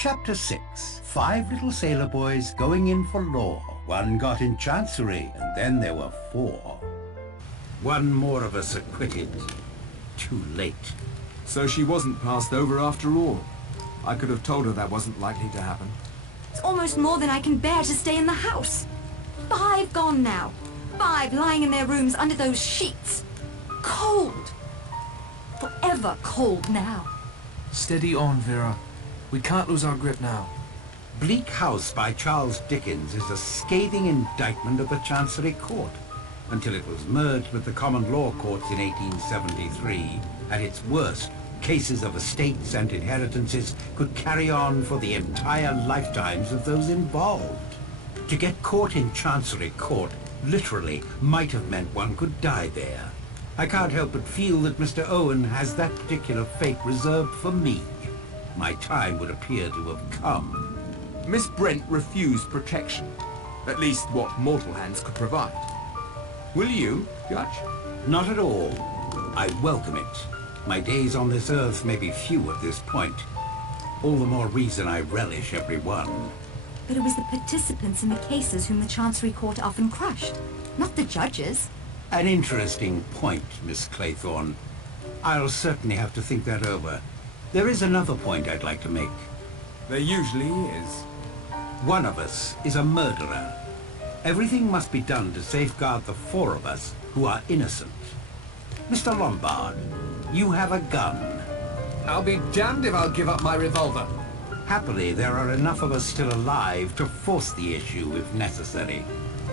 Chapter 6. 5 little sailor boys going in for law. One got in chancery, and then there were 4. One more of us acquitted. Too late. So she wasn't passed over after all. I could have told her that wasn't likely to happen. It's almost more than I can bear to stay in the house. 5 gone now. 5 lying in their rooms under those sheets. Cold. Forever cold now. Steady on, Vera. We can't lose our grip now. Bleak House by Charles Dickens is a scathing indictment of the Chancery Court. Until it was merged with the common law courts in 1873, at its worst, cases of estates and inheritances could carry on for the entire lifetimes of those involved. To get caught in Chancery Court literally might have meant one could die there. I can't help but feel that Mr. Owen has that particular fate reserved for me. My time would appear to have come. Miss Brent refused protection. At least what mortal hands could provide. Will you, Judge? Not at all. I welcome it. My days on this earth may be few at this point. All the more reason I relish every one. But it was the participants in the cases whom the Chancery Court often crushed, not the judges. An interesting point, Miss Claythorne. I'll certainly have to think that over. There is another point I'd like to make. There usually is. One of us is a murderer. Everything must be done to safeguard the 4 of us who are innocent. Mr. Lombard, you have a gun. I'll be damned if I'll give up my revolver. Happily, there are enough of us still alive to force the issue if necessary.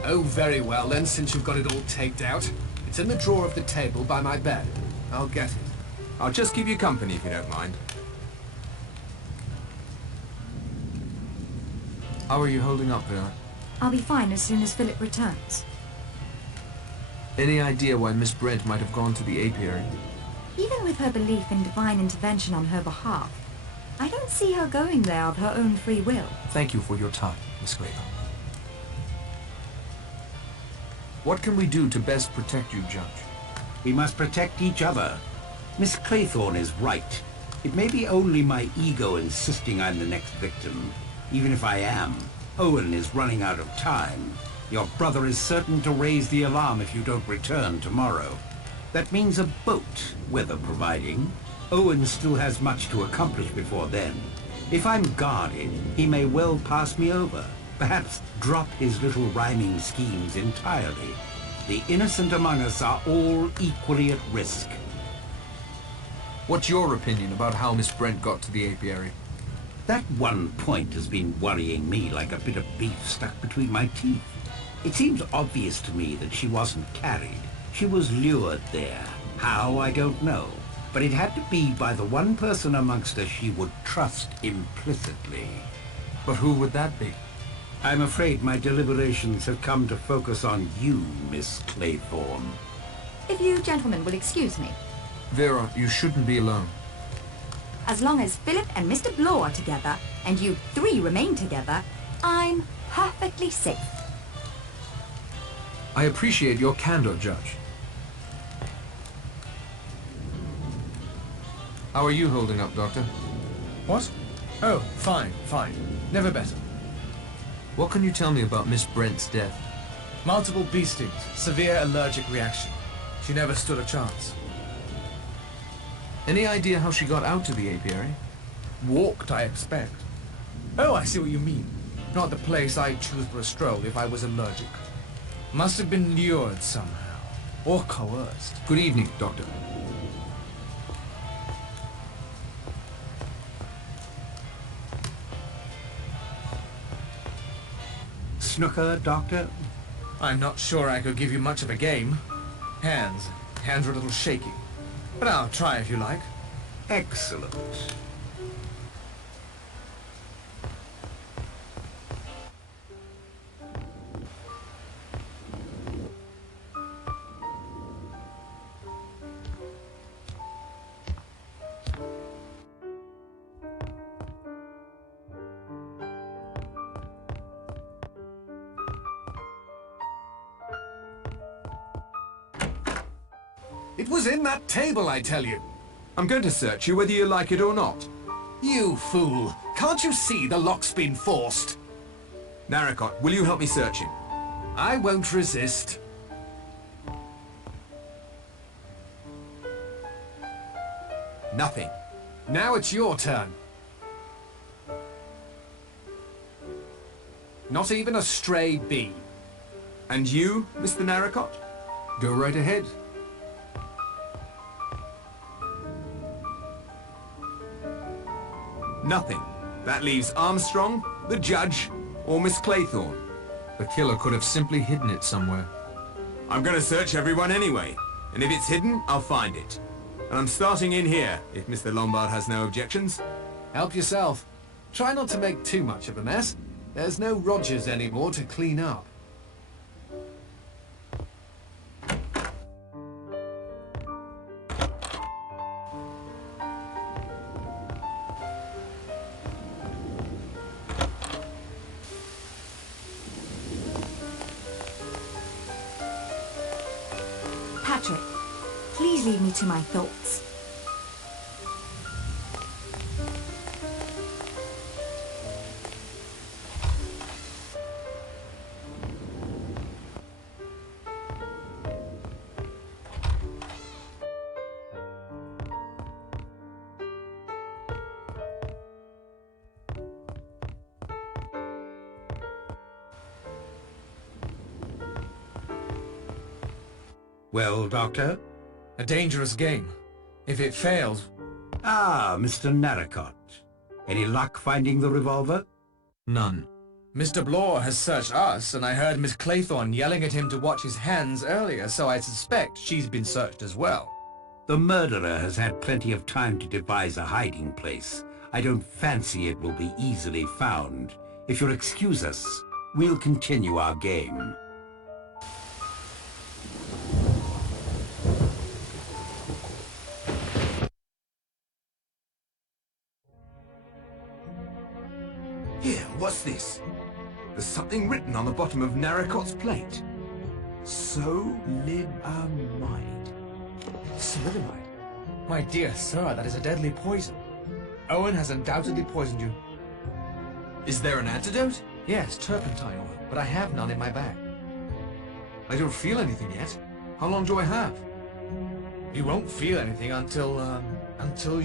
Oh, very well then, since you've got it all taped out. It's in the drawer of the table by my bed. I'll get it. I'll just keep you company if you don't mind. How are you holding up, Vera? I'll be fine as soon as Philip returns. Any idea why Miss Brent might have gone to the apiary? Even with her belief in divine intervention on her behalf, I don't see her going there of her own free will. Thank you for your time, Miss Clayton. What can we do to best protect you, Judge? We must protect each other. Miss Claythorne is right. It may be only my ego insisting I'm the next victim. Even if I am, Owen is running out of time. Your brother is certain to raise the alarm if you don't return tomorrow. That means a boat, weather providing. Owen still has much to accomplish before then. If I'm guarded, he may well pass me over. Perhaps drop his little rhyming schemes entirely. The innocent among us are all equally at risk. What's your opinion about how Miss Brent got to the apiary? That one point has been worrying me like a bit of beef stuck between my teeth. It seems obvious to me that she wasn't carried. She was lured there. How, I don't know. But it had to be by the one person amongst us she would trust implicitly. But who would that be? I'm afraid my deliberations have come to focus on you, Miss Claythorne. If you gentlemen will excuse me. Vera, you shouldn't be alone. As long as Philip and Mr. Blow are together, and you 3 remain together, I'm perfectly safe. I appreciate your candor, Judge. How are you holding up, Doctor? What? Oh, fine, fine. Never better. What can you tell me about Miss Brent's death? Multiple bee stings, severe allergic reaction. She never stood a chance. Any idea how she got out to the apiary? Walked, I expect. Oh, I see what you mean. Not the place I'd choose for a stroll if I was allergic. Must have been lured somehow. Or coerced. Good evening, Doctor. Snooker, Doctor? I'm not sure I could give you much of a game. Hands are a little shaky. But I'll try if you like. Excellent. It was in that table, I tell you. I'm going to search you whether you like it or not. You fool! Can't you see the lock's been forced? Narracott, will you help me search him? I won't resist. Nothing. Now it's your turn. Not even a stray bee. And you, Mr. Narracott? Go right ahead. Nothing. That leaves Armstrong, the judge, or Miss Claythorne. The killer could have simply hidden it somewhere. I'm gonna search everyone anyway, and if it's hidden, I'll find it. And I'm starting in here, if Mr. Lombard has no objections. Help yourself. Try not to make too much of a mess. There's no Rogers anymore to clean up. Patrick, please leave me to my thoughts. Well, Doctor? A dangerous game. If it fails... Ah, Mr. Narracott. Any luck finding the revolver? None. Mr. Blore has searched us, and I heard Miss Claythorne yelling at him to watch his hands earlier, so I suspect she's been searched as well. The murderer has had plenty of time to devise a hiding place. I don't fancy it will be easily found. If you'll excuse us, we'll continue our game. Here, what's this? There's something written on the bottom of Narracott's plate. Soliamide. Soliamide? My dear sir, that is a deadly poison. Owen has undoubtedly poisoned you. Is there an antidote? Yes, turpentine oil, but I have none in my bag. I don't feel anything yet. How long do I have? You won't feel anything until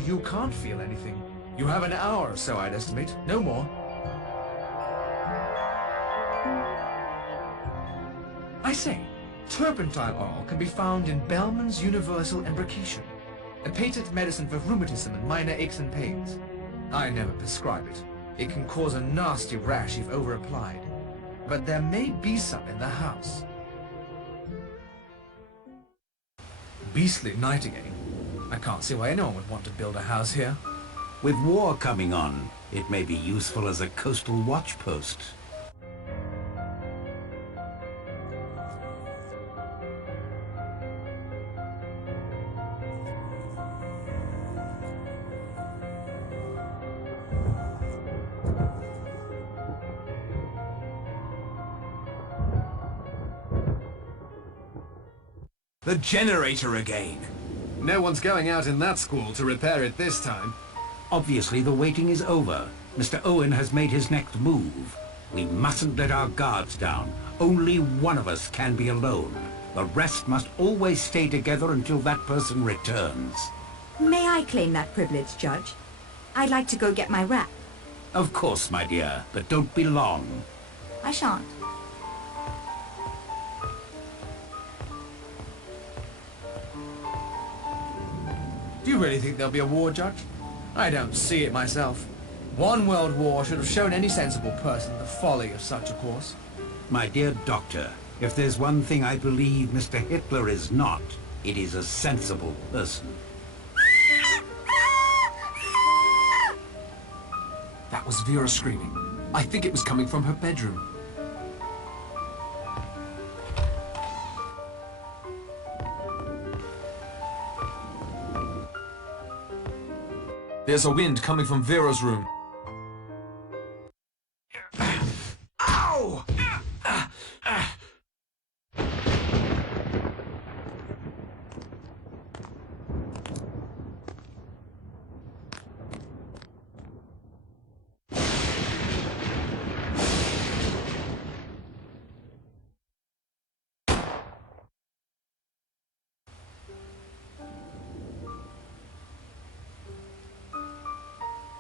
you can't feel anything. You have an hour or so, I'd estimate. No more. I say, turpentine oil can be found in Bellman's Universal Embrocation, a patent medicine for rheumatism and minor aches and pains. I never prescribe it. It can cause a nasty rash if over-applied. But there may be some in the house. Beastly night again. I can't see why anyone would want to build a house here. With war coming on, it may be useful as a coastal watch post. The generator again. No one's going out in that school to repair it this time. Obviously, the waiting is over. Mr. Owen has made his next move. We mustn't let our guards down. Only one of us can be alone. The rest must always stay together until that person returns. May I claim that privilege, Judge? I'd like to go get my wrap. Of course, my dear, but don't be long. I shan't. Do you really think there'll be a war, Judge? I don't see it myself. One world war should have shown any sensible person the folly of such a course. My dear doctor, if there's one thing I believe Mr. Hitler is not, it is a sensible person. That was Vera screaming. I think it was coming from her bedroom. There's a wind coming from Vera's room. Ow!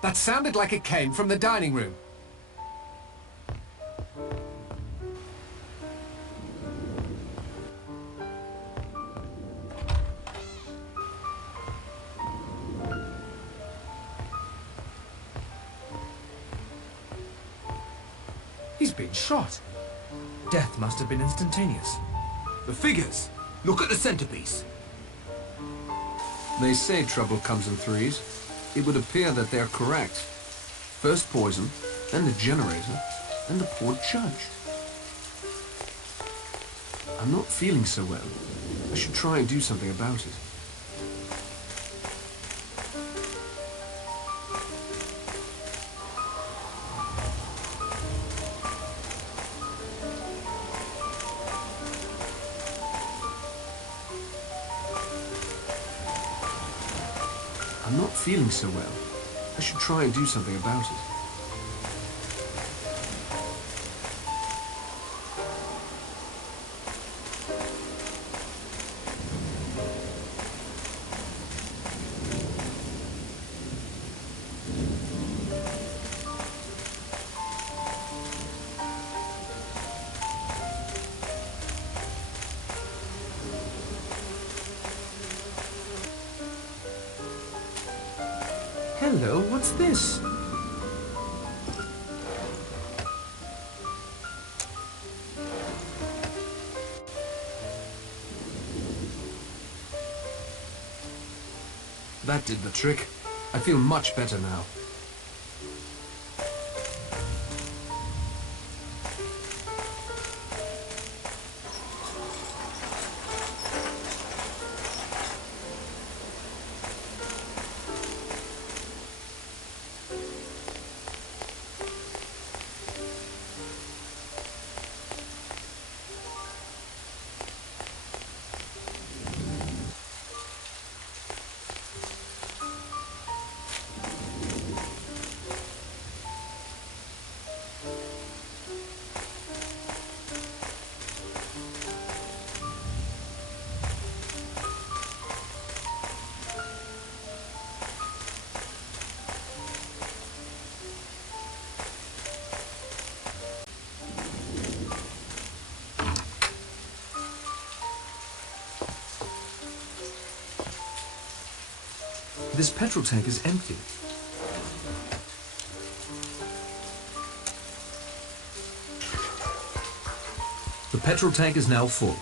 That sounded like it came from the dining room. He's been shot. Death must have been instantaneous. The figures! Look at the centerpiece. They say trouble comes in threes. It would appear that they're correct. First poison, then the generator, then the poor judge. I'm not feeling so well. I should try and do something about it. I'm not feeling so well. I should try and do something about it. Hello, what's this? That did the trick. I feel much better now. This petrol tank is empty. The petrol tank is now full.